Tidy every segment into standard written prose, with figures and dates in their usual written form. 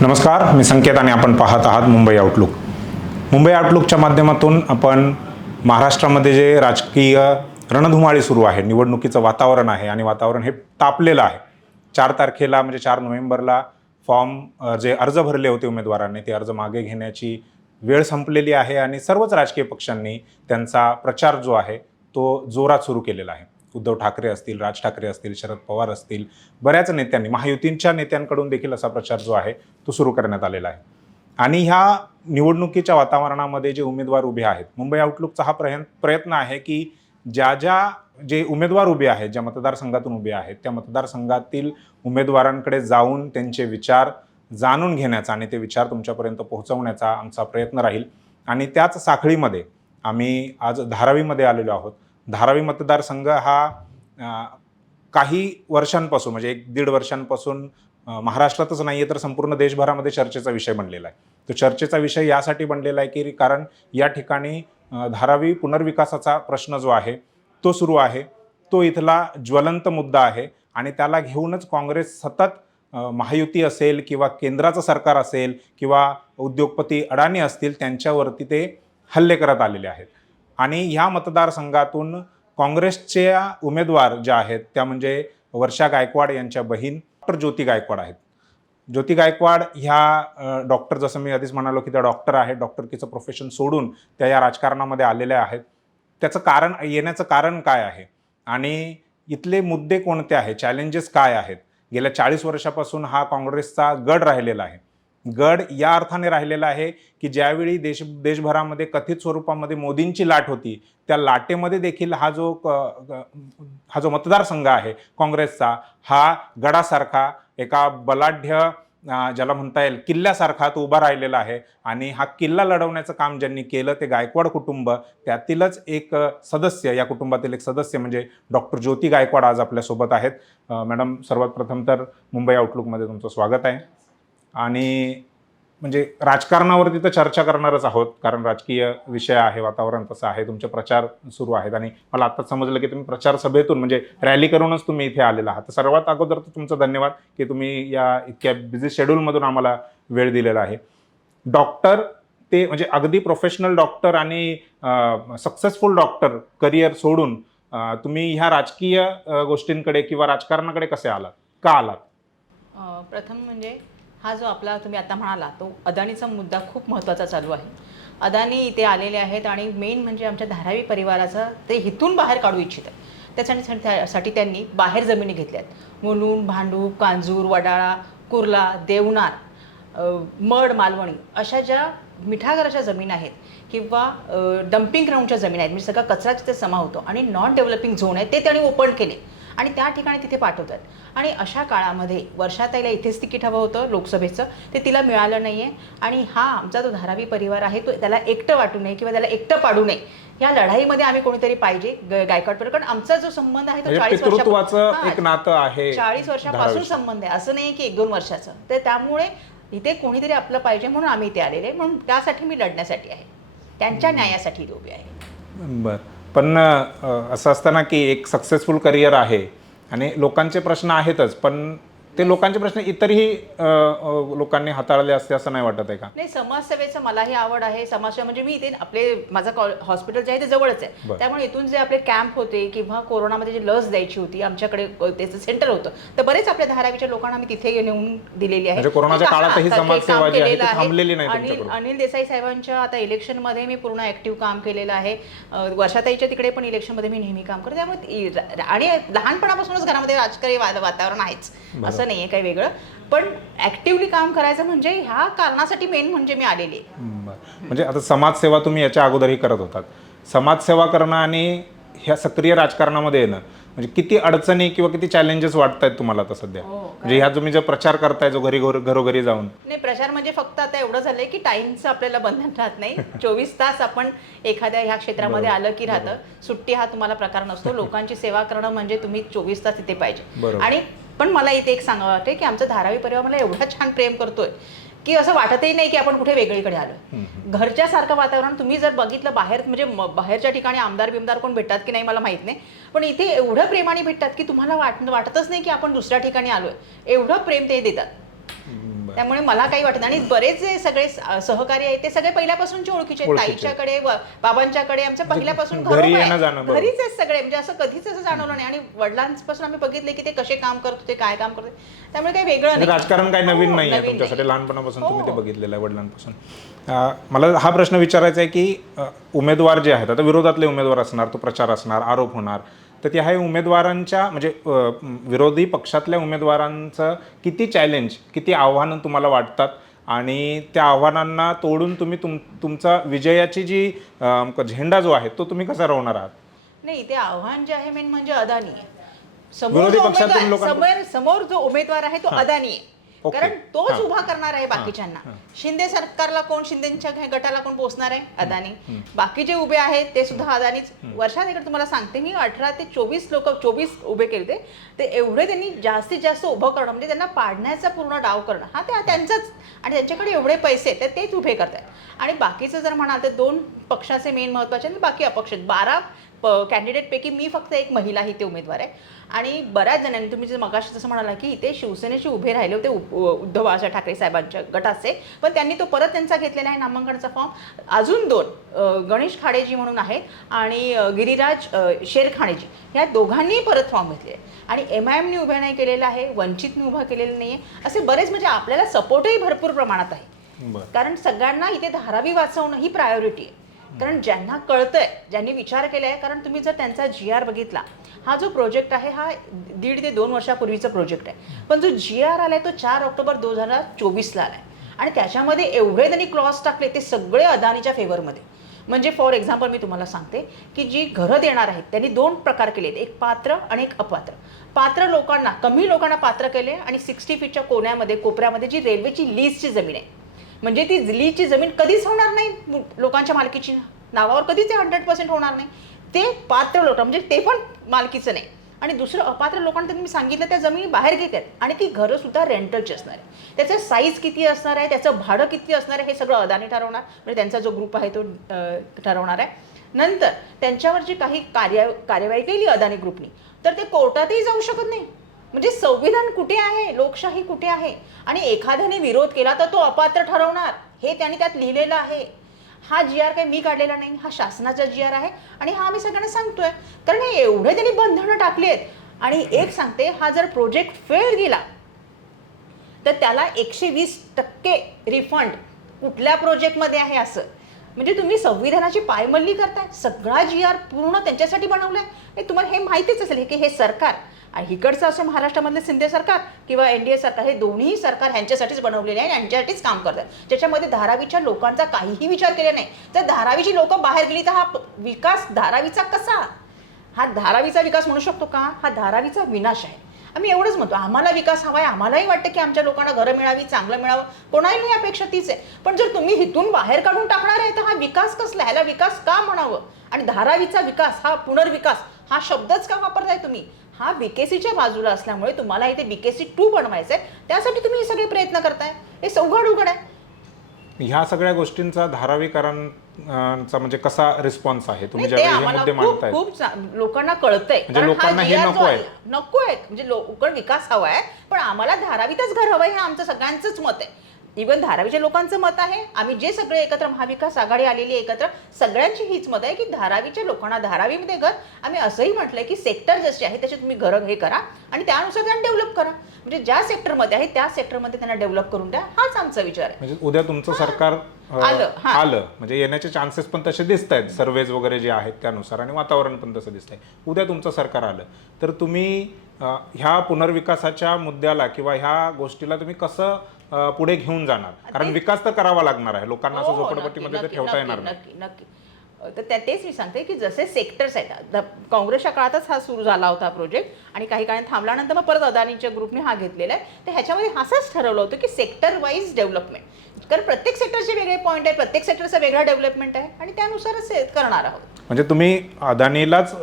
नमस्कार, मी संकेत आणि आपण पाहत आहात मुंबई आउटलुक. मुंबई आउटलुकच्या माध्यमातून आपण महाराष्ट्रामध्ये जे राजकीय रणधुमाळी सुरू आहे, निवडणुकीचं वातावरण आहे आणि वातावरण हे तापलेलं आहे. 4 तारखेला म्हणजे 4 नोव्हेंबरला जे अर्ज भरले होते उमेदवारांनी, ते अर्ज मागे घेण्याची वेळ संपलेली आहे आणि सर्वच राजकीय पक्षांनी त्यांचा प्रचार जो आहे तो जोरात सुरू केलेला आहे. उद्धव ठाकरे असतील, राज ठाकरे असतील, शरद पवार असतील, बऱ्याच नेत्यांनी, महायुतींच्या नेत्यांकडून देखील असा प्रचार जो आहे तो सुरू करण्यात आलेला आहे. आणि ह्या निवडणुकीच्या वातावरणामध्ये जे उमेदवार उभे आहेत, मुंबई आउटलुकचा हा प्रयत्न आहे की जे उमेदवार उभे आहेत, ज्या मतदारसंघातून उभे आहेत, त्या मतदारसंघातील उमेदवारांकडे जाऊन त्यांचे विचार जाणून घेण्याचा आणि ते विचार तुमच्यापर्यंत पोहोचवण्याचा आमचा प्रयत्न राहील. आणि त्याच साखळीमध्ये आम्ही आज धारावीमध्ये आलेलो आहोत. धारावी मतदारसंघ हा काही वर्षांपासून म्हणजे 1-1.5 वर्षांपासून महाराष्ट्रातच नाही आहे तर संपूर्ण देशभरामध्ये चर्चेचा विषय बनलेला आहे. तो चर्चेचा विषय यासाठी बनलेला आहे की कारण या ठिकाणी धारावी पुनर्विकासाचा प्रश्न जो आहे तो सुरू आहे. तो इथला ज्वलंत मुद्दा आहे आणि त्याला घेऊनच काँग्रेस सतत महायुती असेल किंवा केंद्राचं सरकार असेल किंवा उद्योगपती अडाणी असतील त्यांच्यावरती ते हल्ले करत आलेले आहेत. आणि ह्या मतदारसंघातून काँग्रेसच्या उमेदवार ज्या आहेत त्या म्हणजे वर्षा गायकवाड यांच्या बहीण डॉक्टर ज्योती गायकवाड आहेत. ज्योती गायकवाड ह्या डॉक्टर, जसं मी आधीच म्हणालो की त्या डॉक्टर आहेत, डॉक्टरकीचं प्रोफेशन सोडून त्या या राजकारणामध्ये आलेल्या आहेत. त्याचं येण्याचं कारण काय आहे आणि इथले मुद्दे कोणते आहेत, चॅलेंजेस काय आहेत? गेल्या 40 वर्षापासून हा काँग्रेसचा गड राहिलेला आहे. गड या अर्थाने राहिलेला आहे की ज्यावेळी देशभरामध्ये कथित स्वरूपामध्ये मोदींची लाट होती, त्या लाटेमध्ये देखील हा जो मतदारसंघ आहे काँग्रेसचा, हा गडासारखा एका बलाढ्य ज्याला म्हणता येईल किल्ल्यासारखा तो उभा राहिलेला आहे. आणि हा किल्ला लढवण्याचं काम ज्यांनी केलं ते गायकवाड कुटुंब, त्यातीलच एक सदस्य, या कुटुंबातील एक सदस्य म्हणजे डॉक्टर ज्योती गायकवाड आज आपल्यासोबत आहेत. मॅडम, सर्वात प्रथम तर मुंबई आउटलुकमध्ये तुमचं स्वागत आहे. आणि म्हणजे राजकारणावरती तर चर्चा करणारच आहोत कारण राजकीय विषय आहे, वातावरण तसं आहे, तुमचे प्रचार सुरू आहेत आणि मला आत्ताच समजलं की तुम्ही प्रचार सभेतून म्हणजे रॅली करूनच तुम्ही इथे आलेला आहात. तर सर्वात अगोदर तर तुमचं धन्यवाद की तुम्ही या इतक्या बिझी शेड्यूलमधून आम्हाला वेळ दिलेला आहे. डॉक्टर ते म्हणजे अगदी प्रोफेशनल डॉक्टर आणि सक्सेसफुल डॉक्टर करिअर सोडून तुम्ही ह्या राजकीय गोष्टींकडे किंवा राजकारणाकडे कसे आलात, का आलात? प्रथम म्हणजे हा जो आपला तुम्ही आता म्हणाला तो अदानीचा मुद्दा खूप महत्त्वाचा चालू आहे. अदानी इथे आलेले आहेत आणि मेन म्हणजे आमच्या धारावी परिवाराचं ते इथून बाहेर काढू इच्छितात. त्यासाठी त्यांनी बाहेर जमिनी घेतल्यात. मुलुंड, भांडूप, कांजूर, वडाळा, कुर्ला, देवनार, मड, मालवणी अशा ज्या मिठागराच्या जमीन आहेत किंवा डम्पिंग ग्राउंडच्या जमीन आहेत, म्हणजे सगळा कचरा तिथे जमा होतो आणि नॉन डेव्हलपिंग झोन आहे ते त्यांनी ओपन केले आणि त्या ठिकाणी तिथे पाठवतात. आणि अशा काळामध्ये वर्षाताईला इथेच तिकीट हवं होतं लोकसभेचं, ते तिला मिळालं नाही आहे. आणि हा आमचा जो धारावी परिवार आहे तो त्याला एकटं वाटू नये किंवा त्याला एकटं पाडू नये, या लढाईमध्ये आम्ही कोणीतरी पाहिजे गायकवाड परिवार. कारण आमचा जो संबंध आहे तो 40 वर्षापासून एक नातं आहे, 40 वर्षापासून संबंध आहे, असं नाही की 1-2 वर्षाचं. तर त्यामुळे इथे कोणीतरी आपलं पाहिजे म्हणून आम्ही इथे आलेले, म्हणून त्यासाठी मी लढण्यासाठी आहे, त्यांच्या न्यायासाठी उभी आहे. बरं, पण असं असताना की एक सक्सेसफुल करिअर आहे आणि लोकांचे प्रश्न आहेतच, पण ते लोकांचे प्रश्न इतरही लोकांनी हाताळले असते असं नाही वाटत आहे का? नाही, समाजसेवेचं मलाही आवड आहे. समाजसेवा म्हणजे मी इथे माझा हॉस्पिटल जे आहे ते जवळच आहे, त्यामुळे इथून जे आपले कॅम्प होते किंवा कोरोनामध्ये जी लस द्यायची होती आमच्याकडे त्याचं सेंटर होतं, तर बरेच आपल्या धारावीच्या लोकांना मी तिथे नेऊन दिलेली आहे. कोरोनाच्या काळातही समाजसेवा जी आहे ती थांबलेली नाही. अनिल देसाई साहेबांच्या आता इलेक्शनमध्ये मी पूर्ण ऍक्टिव्ह काम केलेलं आहे. वर्षाताईच्या तिकडे पण इलेक्शनमध्ये मी नेहमी काम करते. त्यामुळे आणि लहानपणापासूनच घरामध्ये राजकीय वातावरण आहेच, असं नाहीये काही वेगळं, पण ऍक्टिव्हली काम करायचं म्हणजे ह्या कारणासाठी मेन म्हणजे मी आलेली. म्हणजे आता समाजसेवा तुम्ही याच्या अगोदरही करत होतात. समाजसेवा करणं आणि ह्या सक्रिय राजकारणामध्ये येणं म्हणजे किती अडचणी किंवा किती चॅलेंजेस वाटत आहेत तुम्हाला आता सध्या? म्हणजे ह्या तुम्ही जो प्रचार करताय, जो घरोघरी जाऊन? नाही, प्रचार म्हणजे फक्त आता एवढं झालंय की टाइमचं आपल्याला बंधन राहत नाही. 24 तास आपण एखाद्या ह्या क्षेत्रामध्ये आलं की राहतं. सुट्टी हा तुम्हाला प्रकार नसतो. लोकांची सेवा करणं म्हणजे तुम्ही 24 तास तिथे पाहिजे. आणि पण मला इथे एक सांगावं वाटते की आमचं धारावी परिवार मला एवढा छान प्रेम करतोय की असं वाटतही नाही की आपण कुठे वेगळीकडे आलो. घरच्या सारखं वातावरण तुम्ही जर बघितलं बाहेर, म्हणजे बाहेरच्या ठिकाणी आमदार कोण भेटतात की नाही मला माहित नाही, पण इथे एवढं प्रेमाने भेटतात की तुम्हाला वाटतच नाही की आपण दुसऱ्या ठिकाणी आलोय. एवढं प्रेम ते देतात. त्यामुळे मला काही वाटत नाही. आणि बरेच जे सगळे सहकारी आहेत ते सगळे पहिल्यापासूनचे ओळखीचे आहेत. ताईच्याकडे, बाबांच्याकडे आमच्या पहिल्यापासून घरी येणं जाणं, बरोबर. घरीच आहेत सगळे. म्हणजे असं कधीच असं जाणवलं नाही. आणि वडिलांपासून आम्ही बघितले की ते कसे काम करत होते, काय काम करत होते. त्यामुळे काही वेगळं म्हणजे नाही. राजकारण काही नवीन हो, नाही आहे नवीन तुमच्यासाठी. नाही. लहानपणापासून हो. तुम्ही ते बघितलेलं आहे वडिलांपासून. मला हा प्रश्न विचारायचा आहे की उमेदवार जे आहेत, आता विरोधातले उमेदवार असणार, तो प्रचार असणार, आरोप होणार, तर ते ह्या उमेदवारांच्या म्हणजे विरोधी पक्षातल्या उमेदवारांचं किती चॅलेंज, किती आव्हानं तुम्हाला वाटतात आणि त्या आव्हानांना तोडून तुम्ही तुमचा विजयाची जी झेंडा जो आहे तो तुम्ही कसा रोवणार आहात? नाही, ते आव्हान जे आहे मेन म्हणजे अदानी आहे. विरोधी पक्षातून लोकांना- समोर जो उमेदवार आहे तो अदानी आहे. ओके. कारण तोच हां. उभा करणार आहे बाकीच्यांना. शिंदे सरकारला कोण, शिंदेच्या गटाला कोण पोचणार आहे? अदानी. बाकी जे उभे आहेत ते सुद्धा अदानीच. वर्षात इकडे तुम्हाला सांगते मी 18 ते 24 उभे केले ते एवढे त्यांनी जास्तीत जास्त उभं करणं म्हणजे त्यांना पाडण्याचा पूर्ण डाव करणं हा त्यांचाच. आणि त्यांच्याकडे एवढे पैसे तर तेच उभे करतात. आणि बाकीचं जर म्हणाल तर 2 पक्षाचे मेन महत्वाचे आणि बाकी अपक्ष आहेत. 12 कॅन्डिडेटपैकी मी फक्त एक महिला ही ते उमेदवार आहे. आणि बऱ्याच जणांनी तुम्ही जे मगाशी जसं म्हणाला की इथे शिवसेनेचे उभे राहिले होते उद्धव बाळासाहेब ठाकरे साहेबांच्या गटाचे, पण त्यांनी तो परत त्यांचा घेतलेला आहे नामांकनाचा फॉर्म. अजून 2 गणेश खाडेजी म्हणून आहेत आणि गिरिराज शेरखाणेजी, ह्या दोघांनी परत फॉर्म घेतले. आणि MIMनी उभे नाही केलेलं आहे, वंचितने उभं केलेलं नाही आहे. असे बरेच म्हणजे आपल्याला सपोर्टही भरपूर प्रमाणात आहे. कारण सगळ्यांना इथे धारावी वाचवणं ही प्रायोरिटी आहे. कारण ज्यांना कळतंय, ज्यांनी विचार केलाय, कारण तुम्ही जर त्यांचा GR बघितला, हा जो प्रोजेक्ट आहे हा 1.5 ते 2 वर्षापूर्वीचा प्रोजेक्ट आहे. पण जो GR आलाय तो 4 ऑक्टोबर 2024ला आलाय. आणि त्याच्यामध्ये एवढे त्यांनी क्लॉज टाकले ते सगळे अदानीच्या फेवरमध्ये. म्हणजे फॉर एक्झाम्पल मी तुम्हाला सांगते की जी घरं देणार आहेत त्यांनी 2 प्रकार केले, एक पात्र आणि एक अपात्र. पात्र लोकांना, कमी लोकांना पात्र केले आणि 60 फीटच्या कोपऱ्यामध्ये जी रेल्वेची लीजची जमीन आहे, म्हणजे ती लीजची जमीन कधीच होणार नाही लोकांच्या मालकीची नावावर, कधीच 100% होणार नाही. ते पात्र लोक म्हणजे ते पण मालकीचं नाही. आणि दुसरं अपात्र लोकांना त्यांनी सांगितलं त्या जमिनी बाहेर घेतात आणि ती घरं सुद्धा रेंटलची असणार आहे. त्याचं साईज किती असणार आहे, त्याचं भाडं किती असणार आहे, हे सगळं अदानी ठरवणार. म्हणजे त्यांचा जो ग्रुप आहे तो ठरवणार आहे. नंतर त्यांच्यावर जी काही कार्यवाही केली अदानी ग्रुपनी, तर ते कोर्टातही जाऊ शकत नाही. म्हणजे संविधान कुठे आहे, लोकशाही कुठे आहे? आणि एखाद्याने विरोध केला तर तो अपात्र ठरवणार, हे त्यांनी त्यात लिहिलेलं आहे. हा GR काही मी काढलेला नाही, हा शासनाचा GR आहे आणि हा आम्ही सगळ्यांना सांगतोय. कारण हे एवढे त्यांनी बंधनं टाकली आहेत. आणि एक सांगते, हा जर प्रोजेक्ट फेल गेला तर त्याला 120% रिफंड कुठल्या प्रोजेक्टमध्ये आहे असं. म्हणजे तुम्ही संविधानाची पायमल्ली करताय. सगळा GR पूर्ण त्यांच्यासाठी बनवलाय. तुम्हाला हे माहितीच असेल की हे सरकार इकडचं असं महाराष्ट्रामधलं शिंदे सरकार किंवा NDA सरकार, हे दोन्ही सरकार ह्यांच्यासाठीच बनवलेले आहे आणि यांच्यासाठीच काम करतात. ज्याच्यामध्ये धारावीच्या लोकांचा काहीही विचार केला नाही. जर धारावीची लोक बाहेर गेली तर हा विकास धारावीचा कसा? हा धारावीचा विकास म्हणू शकतो का? हा धारावीचा विनाश आहे. आम्ही एवढंच म्हणतो, आम्हाला विकास हवा आहे. आम्हालाही वाटतं की आमच्या लोकांना घरं मिळावी, चांगलं मिळावं, कोणालाही अपेक्षा तीच आहे. पण जर तुम्ही इथून बाहेर काढून टाकणार आहे तर हा विकास कसला? ह्याला विकास का म्हणावं? आणि धारावीचा विकास, हा पुनर्विकास हा शब्दच का वापरताय तुम्ही? हा BKCच्या बाजूला असल्यामुळे तुम्हाला इथे BKC 2 बनवायचं आहे. त्यासाठी तुम्ही हे सगळे प्रयत्न करताय. हे सौघड उघड आहे. ह्या सगळ्या गोष्टींचा धारावीकरांचा म्हणजे कसा रिस्पॉन्स आहे? तुम्ही ते ज्यावेळी हे आम्हाला मुद्दे मांडताय, खूप लोकांना कळतंय. म्हणजे लोकांना हे नको आहे. नको आहे म्हणजे लोकं विकास हवा आहे, पण आम्हाला धारावीतच घर हवं आहे, हे आमचं सगळ्यांचंच मत आहे. इव्हन धारावीच्या लोकांचं मत आहे. आम्ही जे सगळे एकत्र महाविकास आघाडी आलेली एकत्र, सगळ्यांची हीच मत आहे की धारावीच्या लोकांना धारावीमध्ये घर. आम्ही असंही म्हटलंय की सेक्टर जसे आहे त्याचे तुम्ही घरं हे करा आणि त्यानुसार त्यांना डेव्हलप करा. म्हणजे ज्या सेक्टरमध्ये आहे त्या सेक्टरमध्ये त्यांना डेव्हलप करून द्या, हाच आमचा विचार आहे. म्हणजे उद्या तुमचं सरकार आलं म्हणजे येण्याचे चान्सेस पण तसे दिसत आहेत, सर्वेज वगैरे जे आहेत त्यानुसार, आणि वातावरण पण तसं दिसतंय. उद्या तुमचं सरकार आलं तर तुम्ही ह्या पुनर्विकासाच्या मुद्द्याला किंवा ह्या गोष्टीला तुम्ही कसं पुढे घेऊन जाणार? कारण विकास तर करावा लागणार आहे, लोकांना असं झोपडपट्टीमध्ये तर ठेवता येणार नाही. नक्की. तर तेच मी सांगते की जसे सेक्टर्स आहेत, काँग्रेसच्या काळातच हा सुरू झाला होता प्रोजेक्ट आणि काही काळाने थांबल्यानंतर मग परत अदानीच्या ग्रुपने हा घेतलेला आहे. तर ह्याच्यामध्ये असंच ठरवलं होतं की सेक्टर वाईज डेव्हलपमेंट, कारण प्रत्येक सेक्टरचे वेगळे पॉईंट आहे, प्रत्येक सेक्टरचा वेगळा डेव्हलपमेंट आहे आणि त्यानुसारच करणार आहोत. म्हणजे तुम्ही अदानीलाच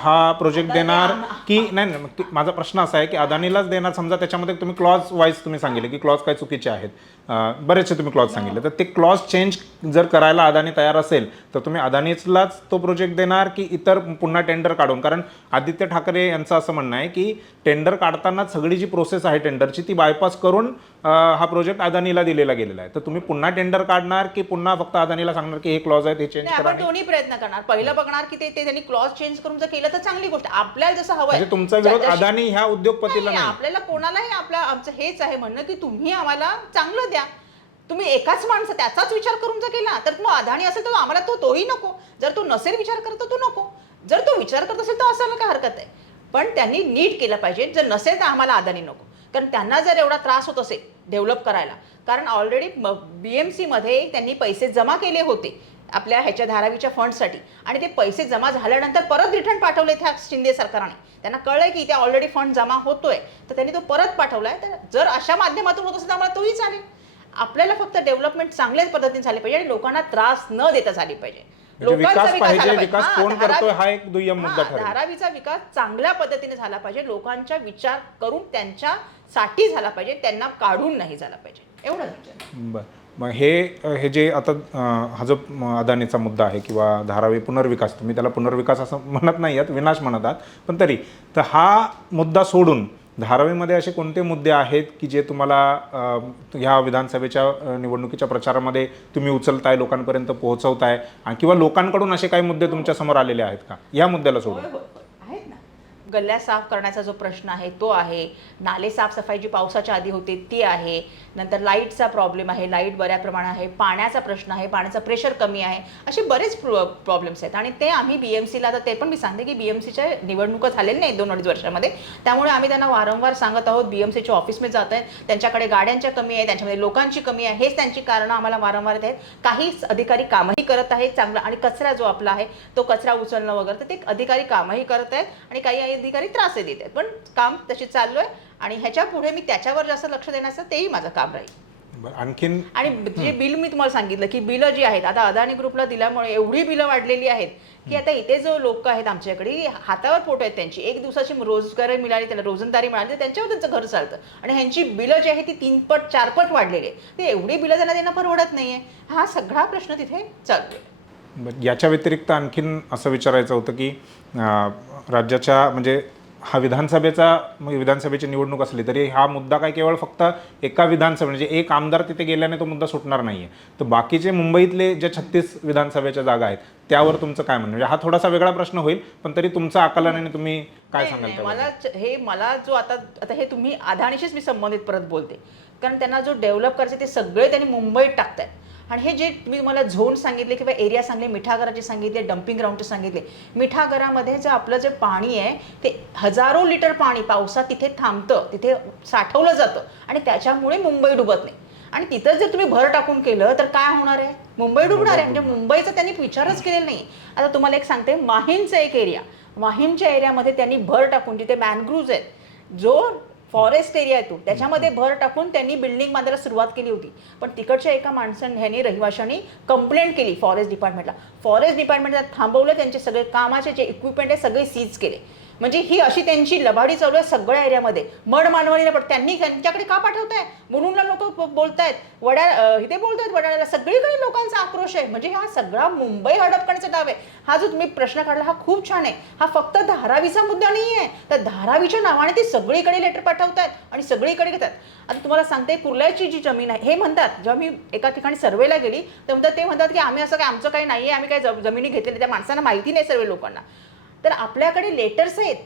हा प्रोजेक्ट देणार की नाही नाही, मग माझा प्रश्न असा आहे की अदानीलाच देणार. समजा त्याच्यामध्ये तुम्ही क्लॉज वाईज तुम्ही सांगितले की क्लॉज काही चुकीचे आहेत, बरेचसे तुम्ही क्लॉज सांगितले, तर ते क्लॉज चेंज जर करायला अदानी तयार असेल तर तुम्ही अदानीलाच तो प्रोजेक्ट देणार की इतर पुन्हा टेंडर काढून? कारण आदित्य ठाकरे यांचं असं म्हणणं आहे की टेंडर काढताना सगळी जी प्रोसेस आहे टेंडरची ती बायपास करून हा प्रोजेक्ट अदानीला दिलेला गेलेला आहे. तर तुम्ही पुन्हा टेंडर काढणार की पुन्हा फक्त अदानीला सांगणार की हे क्लॉज आहेत हे चेंज नाही, करा? आपण दोन्ही प्रयत्न करणार. पहिलं बघणार की ते त्यांनी क्लॉज चेंज करून जर केलं तर चांगली गोष्ट. आपल्याला जसं हवंय म्हणजे तुमचा विरोध अदानी ह्या उद्योगपतीला नाही, नाही? आपल्याला कोणालाही आमचं हेच आहे म्हणणं की तुम्ही आम्हाला चांगलं द्या. तुम्ही एकाच माणसं त्याचाच विचार करून जर केला तर मग अदानी असेल तर आम्हाला तोही नको. जर तो नसेल विचार करत तर तो नको. जर तो विचार करत असेल तर असायला काय हरकत आहे. पण त्यांनी नीट केलं पाहिजे. जर नसेल तर आम्हाला अदानी नको. कारण त्यांना जर एवढा त्रास होत असेल डेव्हलप करायला, कारण ऑलरेडी BMC मध्ये त्यांनी पैसे जमा केले होते आपल्या ह्याच्या धारावीच्या फंडसाठी, आणि ते पैसे जमा झाल्यानंतर परत रिटर्न पाठवले त्या शिंदे सरकारने. त्यांना कळलंय की इथे ऑलरेडी फंड जमा होतोय तर त्यांनी तो परत पाठवलाय. तर जर अशा माध्यमातून होत असेल तर आम्हाला तोही चालेल. आपल्याला फक्त डेव्हलपमेंट चांगल्याच पद्धतीने झाली पाहिजे आणि लोकांना त्रास न देता झाली पाहिजे. विकास पाहिजे, झाला विकास हां, कोण करतोय हा एक दुय्यम मुद्दा ठरेल. धारावीचा विकास चांगल्या पद्धतीने झाला पाहिजे. लोकांचा विचार करून त्यांच्यासाठी झाला पाहिजे, त्यांना काढून नाही झाला पाहिजे. एवढंच. बरं, मग हे जे आता हा जो अदानीचा मुद्दा आहे किंवा धारावी पुनर्विकास, तुम्ही त्याला पुनर्विकास असं म्हणत नाही आहात, विनाश म्हणत आहात, पण तरी तर हा मुद्दा सोडून धारावीमध्ये असे कोणते मुद्दे आहेत की जे तुम्हाला ह्या विधानसभेच्या निवडणुकीच्या प्रचारामध्ये तुम्ही उचलताय, लोकांपर्यंत पोहोचवताय, किंवा लोकांकडून असे काही मुद्दे तुमच्या समोर आलेले आहेत का या मुद्द्याला सोडून? आहेत ना. गल्ल्या साफ करण्याचा जो प्रश्न आहे तो आहे. नाले साफसफाई जी पावसाच्या आधी होते ती आहे. नंतर लाईटचा प्रॉब्लेम आहे, लाईट बऱ्या प्रमाणात आहे. पाण्याचा प्रश्न आहे, पाण्याचं प्रेशर कमी आहे. असे बरेच प्रॉब्लेम्स आहेत. आणि ते आम्ही BMCला, तर ते पण मी सांगते की BMCच्या निवडणुका झालेल्या नाही 2-2.5 वर्षामध्ये. त्यामुळे आम्ही त्यांना वारंवार सांगत आहोत, BMCच्या ऑफिसमध्ये जात आहेत, त्यांच्याकडे गाड्यांच्या कमी आहे, त्यांच्यामध्ये लोकांची कमी आहे. हेच त्यांची कारणं आम्हाला वारंवार येत आहेत. काही अधिकारी कामही करत आहेत चांगलं, आणि कचरा जो आपला आहे तो कचरा उचलणं वगैरे, तर ते अधिकारी कामही करत आहेत आणि काही अधिकारी त्रासही देत आहेत. पण काम तशी चालू आहे आणि ह्याच्या पुढे मी त्याच्यावर जास्त लक्ष देण्याचं तेही माझं काम राहील. आणखीन आणि जे बिल मी तुम्हाला सांगितलं की बिलं जी आहेत आता अदानी ग्रुपला दिल्यामुळे एवढी बिलं वाढलेली आहेत की आता इथे जो लोक आहेत आमच्याकडे हातावर पोट आहेत त्यांची. एक दिवसाची रोजगार मिळाली, त्याला रोजंदारी मिळाली तर त्यांच्यावर त्यांचं घर चालतं. आणि ह्यांची बिलं जी आहे ती 3 पट 4 पट वाढलेली आहे. ते एवढी बिलं त्यांना देणं परवडत नाहीये. हा सगळा प्रश्न तिथे चालू आहे. याच्या व्यतिरिक्त आणखीन असं विचारायचं होतं की राज्याच्या म्हणजे हा विधानसभेची निवडणूक असली तरी हा मुद्दा काय केवळ फक्त एका विधानसभे म्हणजे एक आमदार तिथे गेल्याने तो मुद्दा सुटणार नाहीये. तर बाकीचे मुंबईतले जे 36 विधानसभेच्या जागा आहेत त्यावर तुमचं काय म्हणणं? म्हणजे हा थोडासा वेगळा प्रश्न होईल, पण तरी तुमचं आकलनाने तुम्ही काय सांगाल? मला जो आता हे तुम्ही अदानीशीच मी संबंधित परत बोलते, कारण त्यांना जो डेव्हलप करायचं ते सगळे त्यांनी मुंबईत टाकतात. आणि हे जे मी तुम्हाला झोन सांगितले किंवा एरिया सांगले, मिठागराचे सांगितले, डम्पिंग ग्राउंडचे सांगितले. मिठागरामध्ये जे आपलं जे पाणी आहे ते हजारो लिटर पाणी पावसात तिथे थांबतं, तिथे साठवलं जातं आणि त्याच्यामुळे मुंबई डुबत नाही. आणि तिथं जर तुम्ही भर टाकून केलं तर काय होणार आहे? मुंबई डुबणार आहे. म्हणजे मुंबईचा त्यांनी विचारच केलेला नाही. आता तुम्हाला एक सांगते, माहीमचा एक एरिया, माहीमच्या एरियामध्ये त्यांनी भर टाकून, जिथे मॅनग्रुव्ज आहेत, जो फॉरेस्ट एरिया आहे तो, त्याच्यामध्ये भर टाकून त्यांनी बिल्डिंग बांधायला सुरुवात केली होती. पण तिकडच्या एका माणसाने रहिवाशांनी कंप्लेंट केली फॉरेस्ट डिपार्टमेंटला. फॉरेस्ट डिपार्टमेंटला थांबवलं, त्यांचे सगळे कामाचे जे इक्विपमेंट आहे सगळे सीज केले. म्हणजे ही अशी त्यांची लबाडी चालू आहे सगळ्या एरियामध्ये. मड मानवणीला पण त्यांनी त्यांच्याकडे का पाठवताय? मुलुंडला लोक बोलतायत, इथे बोलतायत वडाळ्याला, सगळीकडे लोकांचा आक्रोश आहे. म्हणजे हा सगळा मुंबई हडप करण्याचा डाव आहे. हा जो तुम्ही प्रश्न काढला हा खूप छान आहे. हा फक्त धारावीचा मुद्दा नाही आहे, तर धारावीच्या नावाने ते सगळीकडे लेटर पाठवतायत आणि सगळीकडे घेतात. आता तुम्हाला सांगते, कुर्ल्याची जी जमीन आहे, हे म्हणतात, जेव्हा मी एका ठिकाणी सर्वेला गेली तर ते म्हणतात की आम्ही असं काय, आमचं काही नाही आहे, आम्ही काही जमिनी घेतलेल्या, त्या माणसांना माहिती नाही सर्व लोकांना. तर आपल्याकडे लेटर्स आहेत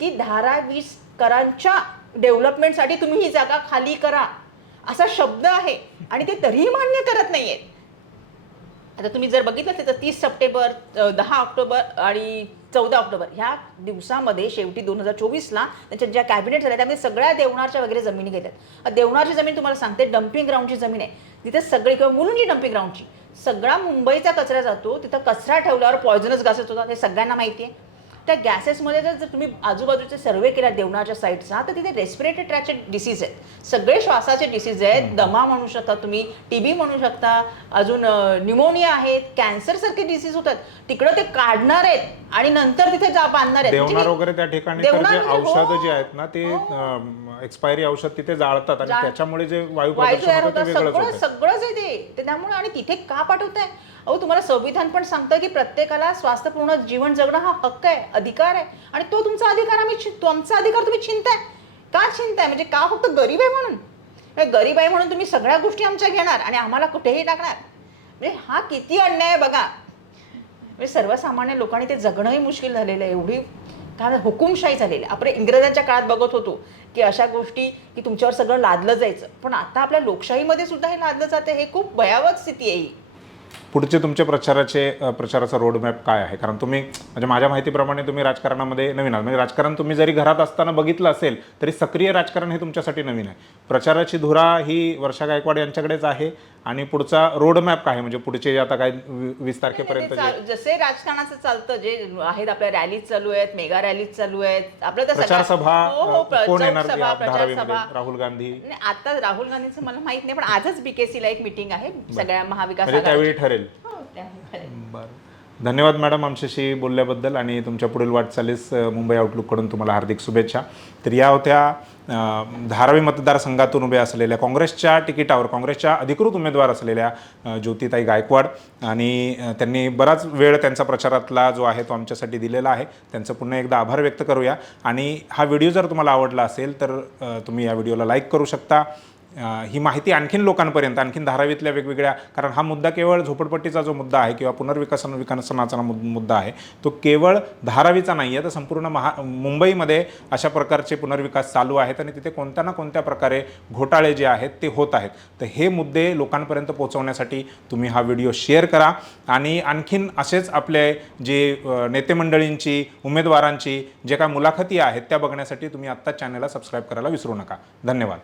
की धारावीकरांच्या डेव्हलपमेंटसाठी तुम्ही ही जागा खाली करा, असा शब्द आहे आणि ते तरीही मान्य करत नाहीयेत. आता तुम्ही जर बघितलं तर 30 सप्टेंबर, 10 ऑक्टोबर आणि 14 ऑक्टोबर ह्या दिवसामध्ये शेवटी 2024ला त्यांच्या ज्या कॅबिनेट झाल्या त्यामध्ये सगळ्या देवनारच्या वगैरे जमिनी घेतात. देवनारची जमीन तुम्हाला सांगते डम्पिंग ग्राउंडची जमीन आहे. तिथे सगळी, किंवा मुलुंडची डम्पिंग ग्राउंडची, सगळा मुंबईचा कचरा जातो तिथं. कचरा ठेवल्यावर पॉयझनस गासेस होतात हे सगळ्यांना माहिती आहे. त्या गॅसेसमध्ये जर तुम्ही आजूबाजूचे सर्वे केला देवणाच्या साईडचा तर तिथे रेस्पिरेटरी ट्रॅकचे डिसीज आहेत, सगळे श्वासाचे डिसीज आहेत, दमा म्हणू शकता तुम्ही, TB म्हणू शकता, अजून न्यूमोनिया आहेत, कॅन्सरसारखे डिसीज होतात, तिकडं ते काढणार आहेत आणि नंतर तिथे बांधणार आहेत. देवनार वगैरे त्या ठिकाणी तर जे औषधं जे आहेत ना ते एक्सपायरी औषध तिथे जाळतात आणि त्याच्यामुळे जे वायू प्रदूषण होतं ते वेगळंच होतं. सगळंच आहे ते. त्यामुळे आणि तिथे का पाठवताय? अहो तुम्हाला संविधान पण सांगतं की प्रत्येकाला स्वास्थ्यपूर्ण जीवन जगणं हा हक्क आहे, अधिकार आहे आणि तो तुमचा अधिकार तुमचा अधिकार तुम्ही छिनताय. का छिनताय? म्हणजे का फक्त गरीब आहे म्हणून? गरीब आहे म्हणून तुम्ही सगळ्या गोष्टी आमच्या घेणार आणि आम्हाला कुठेही टाकणार? म्हणजे हा किती अन्याय बघा. म्हणजे सर्वसामान्य लोकांनी ते जगणंही मुश्किल झालेलं आहे. एवढी काय हुकुमशाही झालेली. आपण इंग्रजांच्या काळात बघत होतो की अशा गोष्टी की तुमच्यावर सगळं लादलं जायचं, पण आता आपल्या लोकशाहीमध्ये सुद्धा हे लादलं जाते. हे खूप भयावह स्थिती आहे ही. पुढचे तुमचे प्रचाराचा रोडमॅप काय आहे? कारण तुम्ही म्हणजे माझ्या माहितीप्रमाणे तुम्ही राजकारणामध्ये नवीन आहात, म्हणजे राजकारण तुम्ही जरी घरात असताना बघितलं असेल तरी सक्रिय राजकारण हे तुमच्यासाठी नवीन आहे. प्रचाराची धुरा ही वर्षा गायकवाड यांच्याकडेच आहे आणि पुढचा रोडमॅप काय आहे? म्हणजे पुढचे आता काय 20 तारखेपर्यंत जसे राजकारणाचं चालतं, जे आहेत आपल्या रॅलीज चालू आहेत, मेगा रॅलीज चालू आहेत, आपलं तर प्रचार सभा कोण येणार प्रचार सभा राहुल गांधी? आता राहुल गांधीचं मला माहित नाही, पण आजच BKC ला एक मीटिंग आहे सगळ्या महाविकास म्हणजे त्यावेळी ठरेल. बरं. धन्यवाद मॅडम आमच्याशी बोलल्याबद्दल आणि तुमच्या पुढील वाटचालीस मुंबई आउटलुककडून तुम्हाला हार्दिक शुभेच्छा. तर या होत्या धारावी मतदारसंघातून उभ्या असलेल्या काँग्रेसच्या तिकिटावर काँग्रेसच्या अधिकृत उमेदवार असलेल्या ज्योतिताई गायकवाड आणि त्यांनी बराच वेळ त्यांचा प्रचारातला जो आहे तो आमच्यासाठी दिलेला आहे. त्यांचं पुन्हा एकदा आभार व्यक्त करूया आणि हा व्हिडिओ जर तुम्हाला आवडला असेल तर तुम्ही या व्हिडिओला लाईक करू शकता. ही माहिती आणखीन लोकांपर्यंत, आणखीन धारावीतल्या वेगवेगळ्या, कारण हा मुद्दा केवळ झोपडपट्टीचा जो मुद्दा आहे किंवा विकासनाचा मुद्दा आहे तो केवळ धारावीचा नाही आहे, तर संपूर्ण मुंबईमध्ये अशा प्रकारचे पुनर्विकास चालू आहेत आणि तिथे कोणत्या ना कोणत्या प्रकारे घोटाळे जे आहेत ते होत आहेत. तर हे मुद्दे लोकांपर्यंत पोहोचवण्यासाठी तुम्ही हा व्हिडिओ शेअर करा आणि आणखीन असेच आपले जे नेते मंडळींची, उमेदवारांची जे काय मुलाखती आहेत त्या बघण्यासाठी तुम्ही आत्ताच चॅनलला सबस्क्राईब करायला विसरू नका. धन्यवाद.